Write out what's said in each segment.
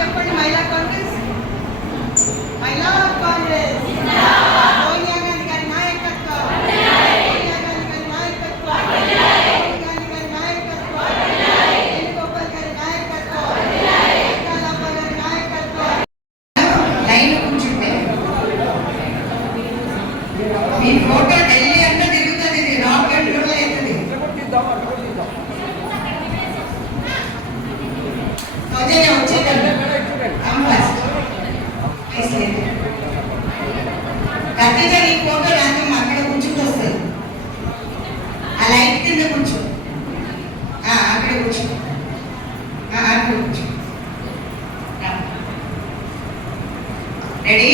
చెప్పండి. మహిళా కాంగ్రెస్, మహిళా కాంగ్రెస్, సోనియా గాంధీ గారి నాయకత్వం, సోనియా గాంధీ గారి నాయకత్వం, రాహుల్ గాంధీ గారి నాయకత్వం, వేణుగోపాల్ గారి నాయకత్వం, వెంకయ్యప్ప గారి నాయకత్వం. లైన్ కూర్చుంటే మీ ఫోటో ఢిల్లీ అంతా తిరుగుతుంది. ఇది రాకెట్ కూడా అవుతుంది. సౌజన్య వచ్చేదండి. కరెక్ట్గా నీ ఫోటో రాత్రి అక్కడ కూర్చుంటూ వస్తుంది. ఆ లైట్ కింద కూర్చో, అక్కడ కూర్చో, అక్కడ కూర్చో. రెడీ?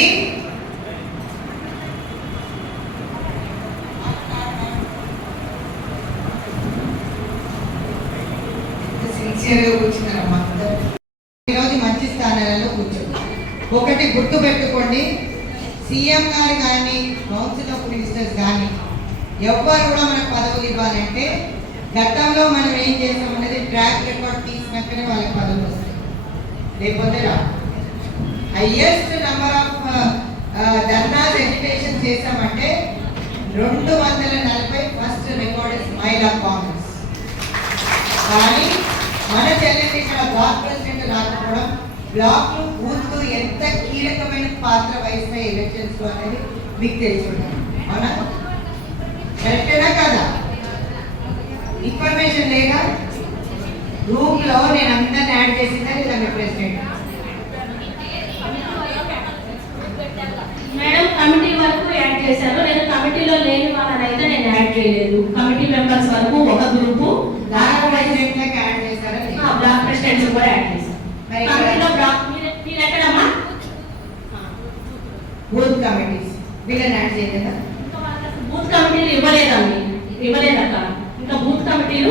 సిన్సియర్గా కూర్చున్నారమ్మా. ఈరోజు మంచి స్థానాలలో కూర్చోండి. ఒకటి గుర్తు పెట్టుకోండి, సీఎం గారు కానీ కౌన్సిల్ ఆఫ్ మినిస్టర్స్ కానీ ఎవ్వరు కూడా మనకు పదవులు ఇవ్వాలంటే గతంలో మనం ఏం చేస్తామనేది ట్రాక్ రికార్డ్ తీసినాకనే వాళ్ళకి పదవులు వస్తాయి, లేకపోతే రా. Highest number of dharnas education చేసామంటే 240 ఫస్ట్ రికార్డ్ ఇస్ మహిళా కాంగ్రెస్. కానీ మన చెల్లెలు ఇక్కడ బ్లాక్ ప్రెసిడెంట్ రాకపోవడం, బ్లాక్లు బూత్లు ఎంత కీలకమైన పాత్ర వహిస్తాయి ఎలక్షన్స్ లో అనేది మీకు తెలిసి ఉంటారు. అవునా? కరెక్టేనా కదా? ఇన్ఫర్మేషన్ లేదా? రూమ్ లో నేను అందరిని యాడ్ చేసిందా లేదా మీ ప్రెసిడెంట్? మేడం కమిటీ వరకు యాడ్ చేశారు. నేను కమిటీలో లేని వాళ్ళని అయితే నేను యాడ్ చేయలేదు. కమిటీ మెంబర్స్ వరకు ఒక గ్రూపు, బ్లాక్ ప్రెసిడెంట్ లకి యాడ్ చేశారా? బ్లాక్ ప్రెసిడెంట్స్ కూడా యాడ్ చేశారు. కమిటీలో బ్లాక్ మీరు ఎక్కడమ్మా? బూత్ కమిటీస్ వీళ్ళని యాడ్ చేయలేదా? బూత్ కమిటీలు ఇవ్వలేదక్క. ఇంకా బూత్ కమిటీలు